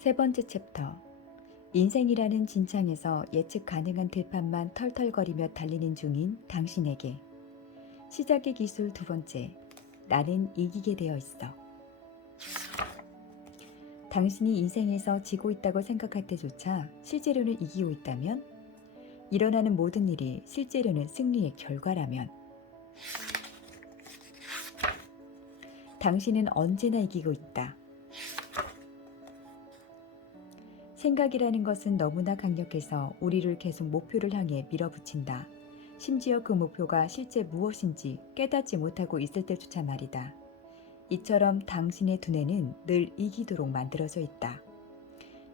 세 번째 챕터. 인생이라는 진창에서 예측 가능한 들판만 털털거리며 달리는 중인 당신에게. 시작의 기술 두 번째. 나는 이기게 되어 있어. 당신이 인생에서 지고 있다고 생각할 때조차 실제로는 이기고 있다면, 일어나는 모든 일이 실제로는 승리의 결과라면, 당신은 언제나 이기고 있다. 생각이라는 것은 너무나 강력해서 우리를 계속 목표를 향해 밀어붙인다. 심지어 그 목표가 실제 무엇인지 깨닫지 못하고 있을 때조차 말이다. 이처럼 당신의 두뇌는 늘 이기도록 만들어져 있다.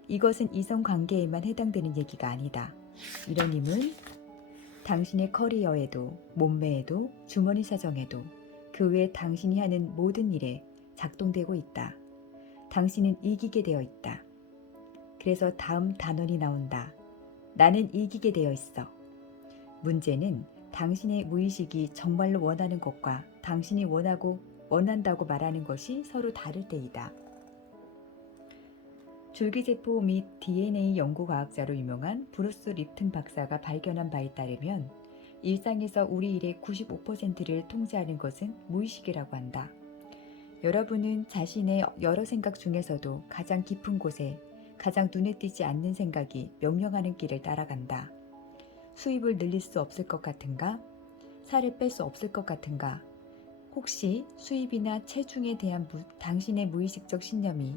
이것은 이성관계에만 해당되는 얘기가 아니다. 이런 힘은 당신의 커리어에도, 몸매에도, 주머니 사정에도, 그 외 당신이 하는 모든 일에 작동되고 있다. 당신은 이기게 되어 있다. 그래서 다음 단원이 나온다. 나는 이기게 되어 있어. 문제는 당신의 무의식이 정말로 원하는 것과 당신이 원한다고 말하는 것이 서로 다를 때이다. 줄기세포 및 DNA 연구과학자로 유명한 브루스 립튼 박사가 발견한 바에 따르면 일상에서 우리 일의 95%를 통제하는 것은 무의식이라고 한다. 여러분은 자신의 여러 생각 중에서도 가장 깊은 곳에 가장 눈에 띄지 않는 생각이 명령하는 길을 따라간다. 수입을 늘릴 수 없을 것 같은가? 살을 뺄 수 없을 것 같은가? 혹시 수입이나 체중에 대한 당신의 무의식적 신념이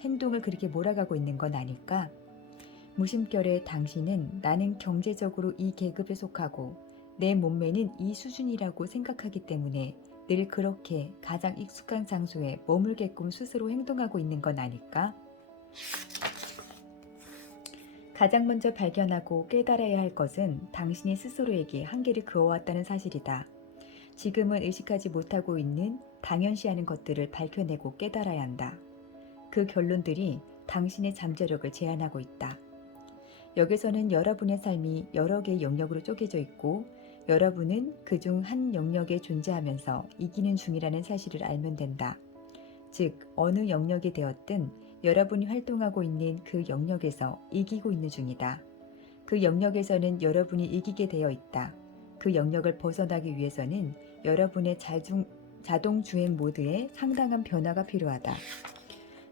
행동을 그렇게 몰아가고 있는 건 아닐까? 무심결에 당신은 나는 경제적으로 이 계급에 속하고 내 몸매는 이 수준이라고 생각하기 때문에 늘 그렇게 가장 익숙한 장소에 머물게끔 스스로 행동하고 있는 건 아닐까? 가장 먼저 발견하고 깨달아야 할 것은 당신이 스스로에게 한계를 그어왔다는 사실이다. 지금은 의식하지 못하고 있는 당연시하는 것들을 밝혀내고 깨달아야 한다. 그 결론들이 당신의 잠재력을 제한하고 있다. 여기서는 여러분의 삶이 여러 개의 영역으로 쪼개져 있고 여러분은 그중 한 영역에 존재하면서 이기는 중이라는 사실을 알면 된다. 즉, 어느 영역이 되었든 여러분이 활동하고 있는 그 영역에서 이기고 있는 중이다. 그 영역에서는 여러분이 이기게 되어 있다. 그 영역을 벗어나기 위해서는 여러분의 자동 주행 모드에 상당한 변화가 필요하다.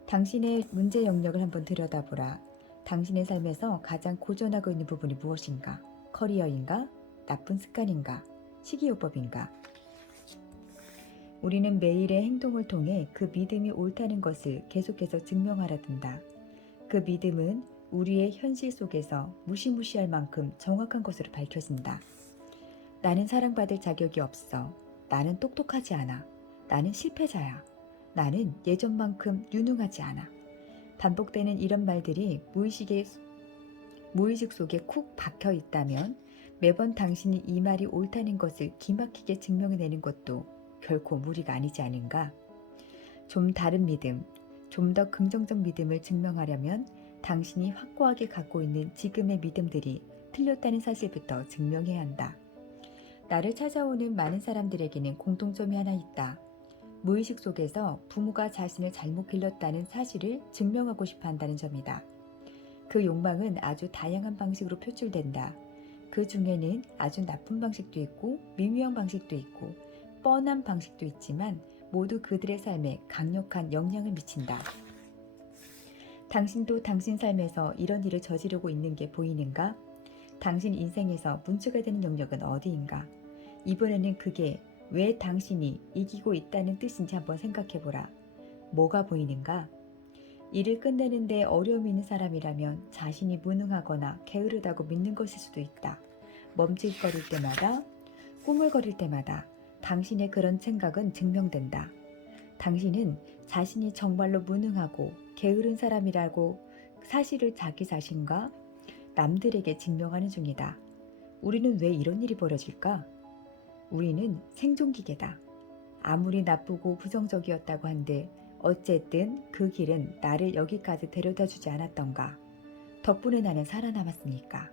당신의 문제 영역을 한번 들여다보라. 당신의 삶에서 가장 고전하고 있는 부분이 무엇인가? 커리어인가? 나쁜 습관인가? 식이요법인가? 우리는 매일의 행동을 통해 그 믿음이 옳다는 것을 계속해서 증명하려 든다. 그 믿음은 우리의 현실 속에서 무시무시할 만큼 정확한 것으로 밝혀진다. 나는 사랑받을 자격이 없어. 나는 똑똑하지 않아. 나는 실패자야. 나는 예전만큼 유능하지 않아. 반복되는 이런 말들이 무의식 속에 쿡 박혀 있다면 매번 당신이 이 말이 옳다는 것을 기막히게 증명해내는 것도 결코 무리가 아니지 않은가? 좀 다른 믿음, 좀 더 긍정적 믿음을 증명하려면 당신이 확고하게 갖고 있는 지금의 믿음들이 틀렸다는 사실부터 증명해야 한다. 나를 찾아오는 많은 사람들에게는 공통점이 하나 있다. 무의식 속에서 부모가 자신을 잘못 길렀다는 사실을 증명하고 싶어 한다는 점이다. 그 욕망은 아주 다양한 방식으로 표출된다. 그 중에는 아주 나쁜 방식도 있고 미묘한 방식도 있고 뻔한 방식도 있지만 모두 그들의 삶에 강력한 영향을 미친다. 당신도 당신 삶에서 이런 일을 저지르고 있는 게 보이는가? 당신 인생에서 문제가 되는 영역은 어디인가? 이번에는 그게 왜 당신이 이기고 있다는 뜻인지 한번 생각해보라. 뭐가 보이는가? 일을 끝내는데 어려움이 있는 사람이라면 자신이 무능하거나 게으르다고 믿는 것일 수도 있다. 멈칫거릴 때마다, 꾸물거릴 때마다 당신의 그런 생각은 증명된다. 당신은 자신이 정말로 무능하고 게으른 사람이라고 사실을 자기 자신과 남들에게 증명하는 중이다. 우리는 왜 이런 일이 벌어질까? 우리는 생존기계다. 아무리 나쁘고 부정적이었다고 한들 어쨌든 그 길은 나를 여기까지 데려다 주지 않았던가. 덕분에 나는 살아남았으니까.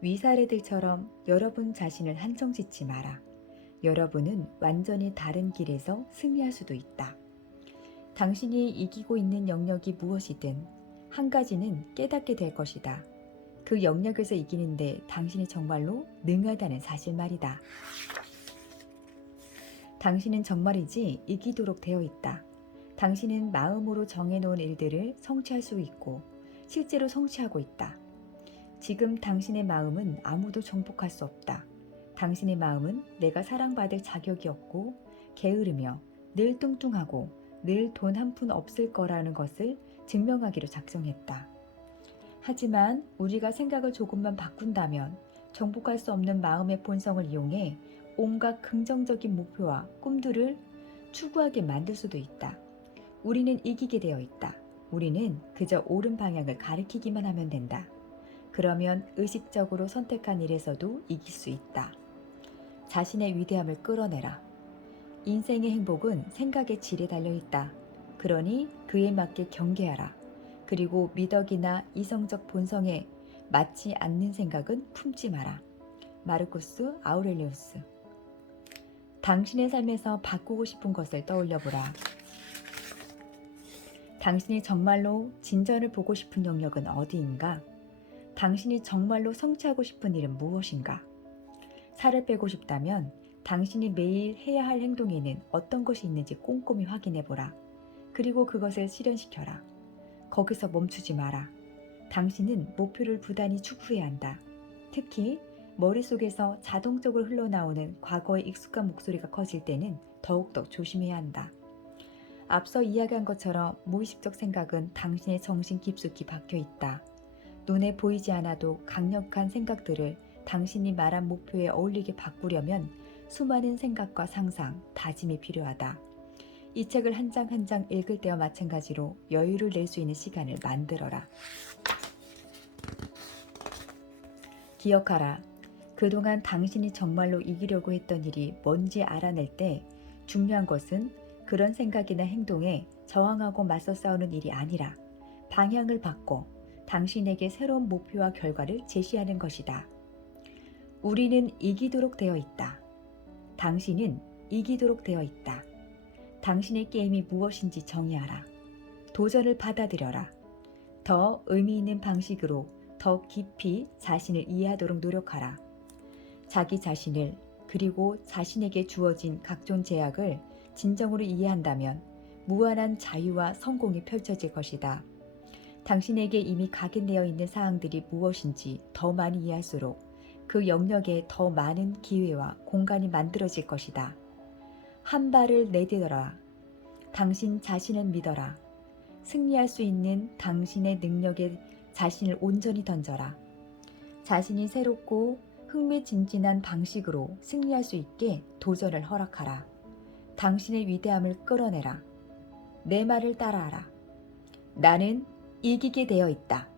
위사례들처럼 여러분 자신을 한정짓지 마라. 여러분은 완전히 다른 길에서 승리할 수도 있다. 당신이 이기고 있는 영역이 무엇이든 한 가지는 깨닫게 될 것이다. 그 영역에서 이기는데 당신이 정말로 능하다는 사실 말이다. 당신은 정말이지 이기도록 되어 있다. 당신은 마음으로 정해놓은 일들을 성취할 수 있고 실제로 성취하고 있다. 지금 당신의 마음은 아무도 정복할 수 없다. 당신의 마음은 내가 사랑받을 자격이 없고 게으르며 늘 뚱뚱하고 늘 돈 한 푼 없을 거라는 것을 증명하기로 작정했다. 하지만 우리가 생각을 조금만 바꾼다면 정복할 수 없는 마음의 본성을 이용해 온갖 긍정적인 목표와 꿈들을 추구하게 만들 수도 있다. 우리는 이기게 되어 있다. 우리는 그저 옳은 방향을 가리키기만 하면 된다. 그러면 의식적으로 선택한 일에서도 이길 수 있다. 자신의 위대함을 끌어내라. 인생의 행복은 생각의 질에 달려있다. 그러니 그에 맞게 경계하라. 그리고 미덕이나 이성적 본성에 맞지 않는 생각은 품지 마라. 마르쿠스 아우렐리우스. 당신의 삶에서 바꾸고 싶은 것을 떠올려보라. 당신이 정말로 진전을 보고 싶은 영역은 어디인가? 당신이 정말로 성취하고 싶은 일은 무엇인가? 살을 빼고 싶다면 당신이 매일 해야 할 행동에는 어떤 것이 있는지 꼼꼼히 확인해보라. 그리고 그것을 실현시켜라. 거기서 멈추지 마라. 당신은 목표를 부단히 추구해야 한다. 특히 머릿속에서 자동적으로 흘러나오는 과거의 익숙한 목소리가 커질 때는 더욱더 조심해야 한다. 앞서 이야기한 것처럼 무의식적 생각은 당신의 정신 깊숙이 박혀 있다. 눈에 보이지 않아도 강력한 생각들을 당신이 말한 목표에 어울리게 바꾸려면 수많은 생각과 상상, 다짐이 필요하다. 이 책을 한 장 한 장 읽을 때와 마찬가지로 여유를 낼 수 있는 시간을 만들어라. 기억하라. 그동안 당신이 정말로 이기려고 했던 일이 뭔지 알아낼 때 중요한 것은 그런 생각이나 행동에 저항하고 맞서 싸우는 일이 아니라 방향을 바꿔 당신에게 새로운 목표와 결과를 제시하는 것이다. 우리는 이기도록 되어 있다. 당신은 이기도록 되어 있다. 당신의 게임이 무엇인지 정의하라. 도전을 받아들여라. 더 의미 있는 방식으로 더 깊이 자신을 이해하도록 노력하라. 자기 자신을 그리고 자신에게 주어진 각종 제약을 진정으로 이해한다면 무한한 자유와 성공이 펼쳐질 것이다. 당신에게 이미 각인되어 있는 사항들이 무엇인지 더 많이 이해할수록 그 영역에 더 많은 기회와 공간이 만들어질 것이다. 한 발을 내딛어라. 당신 자신을 믿어라. 승리할 수 있는 당신의 능력에 자신을 온전히 던져라. 자신이 새롭고 흥미진진한 방식으로 승리할 수 있게 도전을 허락하라. 당신의 위대함을 끌어내라. 내 말을 따라하라. 나는 이기게 되어 있다.